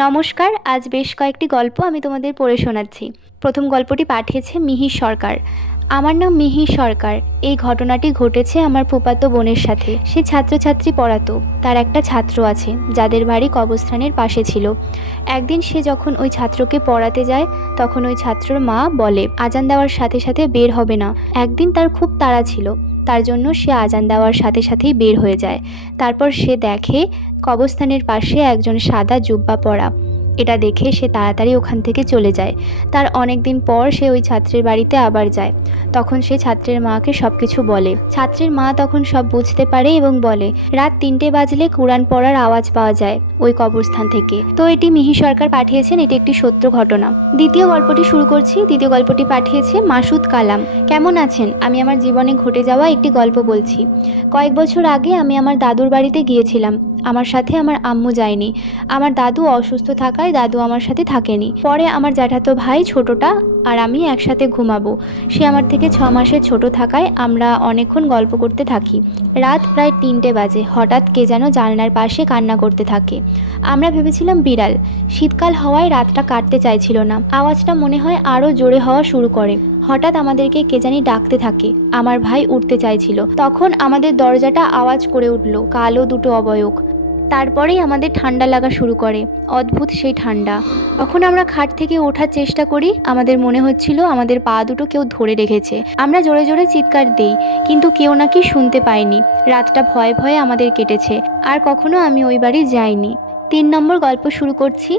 নমস্কার। আজ বেশ কয়েকটি গল্প আমি তোমাদের পড়ে শোনাচ্ছি। প্রথম গল্পটি পাঠিয়েছে মিহির সরকার। আমার নাম মিহির সরকার। এই ঘটনাটি ঘটেছে আমার ফুফাতো বোনের সাথে। সে ছাত্রছাত্রী পড়াতো। তার একটা ছাত্র আছে যাদের বাড়ি কবরস্থানের পাশে ছিল। একদিন সে যখন ওই ছাত্রকে পড়াতে যায় তখন ওই ছাত্রর মা বলে আজান দেওয়ার সাথে সাথে বের হবে না। একদিন তার খুব তাড়া ছিল, তার জন্য সে আজান দেওয়ার সাথে সাথেই বের হয়ে যায়। তারপর সে দেখে কবরস্থানের পাশে একজন সাদা জুব্বা পরা। এটা দেখে সে তাড়াতাড়ি ওখান থেকে চলে যায়। তার অনেক দিন পর সে ওই ছাত্রের বাড়িতে আবার যায়। তখন সে ছাত্রের মাকে সব কিছু বলে। ছাত্রের মা তখন সব বুঝতে পারে এবং বলে রাত 3টে বাজলে কোরআন পড়ার আওয়াজ পাওয়া যায় ওই কবরস্থান থেকে। তো এটি মিহি সরকার পাঠিয়েছেন, এটি একটি সত্য ঘটনা। দ্বিতীয় গল্পটি শুরু করছি। দ্বিতীয় গল্পটি পাঠিয়েছে মাসুদ কালাম। কেমন আছেন? আমি আমার জীবনে ঘটে যাওয়া একটি গল্প বলছি। কয়েক বছর আগে আমি আমার দাদুর বাড়িতে গিয়েছিলাম। আমার সাথে আমার আম্মু যায়নি। আমার দাদু অসুস্থ থাকায় দাদু আমার সাথে থাকেনি। পরে আমার জ্যাঠাতো ভাই ছোটটা আর আমি একসাথে ঘুমাবো। সে আমার থেকে 6 মাসের ছোট থাকায় আমরা অনেকক্ষণ গল্প করতে থাকি। রাত প্রায় 3টে বাজে। হঠাৎ কে যেন জানলার পাশে কান্না করতে থাকে। আমরা ভেবেছিলাম বিড়াল। শীতকাল হওয়ায় রাতটা কাটতে চাইছিল না। আওয়াজটা মনে হয় আরও জোরে হওয়া শুরু করে। হঠাৎ আমাদেরকে কে জানি ডাকতে থাকে। আমার ভাই উঠতে চাইছিল, তখন আমাদের দরজাটা আওয়াজ করে উঠল কালো দুটো অবয়ব। তারপরেই আমাদের ঠান্ডা লাগা শুরু করে, অদ্ভুত সেই ঠান্ডা। তখন আমরা খাট থেকে ওঠার চেষ্টা করি। আমাদের মনে হচ্ছিল আমাদের পা দুটো কেউ ধরে রেখেছে। আমরা জোরে জোরে চিৎকার দেই, কিন্তু কেউ নাকি শুনতে পায়নি। রাতটা ভয়ে ভয়ে আমাদের কেটেছে। আর কখনো আমি ওই বাড়ি যাইনি। 3 নম্বর গল্প শুরু করছি।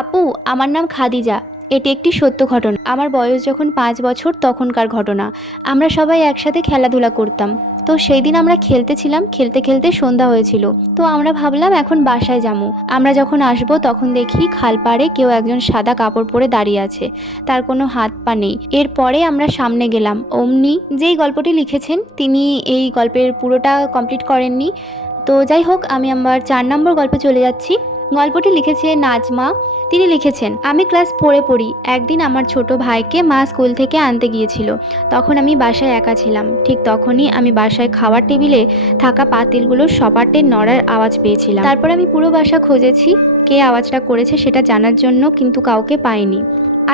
আপু, আমার নাম খাদিজা। এটি একটি সত্য ঘটনা। আমার বয়স যখন 5 বছর তখনকার ঘটনা। আমরা সবাই একসাথে খেলাধুলা করতাম। তো সেই দিন আমরা খেলতেছিলাম, খেলতে খেলতে সন্ধ্যা হয়েছিল। তো আমরা ভাবলাম এখন বাসায় যাবো। আমরা যখন আসবো তখন দেখি খাল পাড়ে কেউ একজন সাদা কাপড় পরে দাঁড়িয়ে আছে। তার কোনো হাত পা নেই। এরপরে আমরা সামনে গেলাম। অমনি যেই গল্পটি লিখেছেন তিনি এই গল্পের পুরোটা কমপ্লিট করেননি। তো যাই হোক, আমি আমার 4 নম্বর গল্পে চলে যাচ্ছি। গল্পটি লিখেছে নাজমা। তিনি লিখেছেন আমি ক্লাস 4-এ পড়ি। একদিন আমার ছোট ভাইকে মা স্কুল থেকে আনতে গিয়েছিল। তখন আমি বাসায় একা ছিলাম। ঠিক তখনই আমি বাসায় খাওয়ার টেবিলে থাকা পাতিলগুলোর সপাটে নড়ার আওয়াজ পেয়েছিলাম। তারপর আমি পুরো বাসা খুঁজেছি কে আওয়াজটা করেছে সেটা জানার জন্য, কিন্তু কাউকে পাইনি।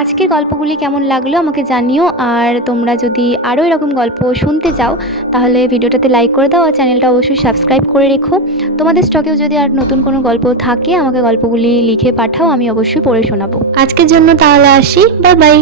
আজকের গল্পগুলি কেমন লাগলো আমাকে জানিও। আর তোমরা যদি আরও এরকম গল্প শুনতে চাও তাহলে ভিডিওটাতে লাইক করে দাও আর চ্যানেলটা অবশ্যই সাবস্ক্রাইব করে রেখো। তোমাদের স্টকেও যদি আর নতুন কোনো গল্প থাকে আমাকে গল্পগুলি লিখে পাঠাও, আমি অবশ্যই পড়ে শোনাবো। আজকের জন্য তাহলে আসি, বাই বাই।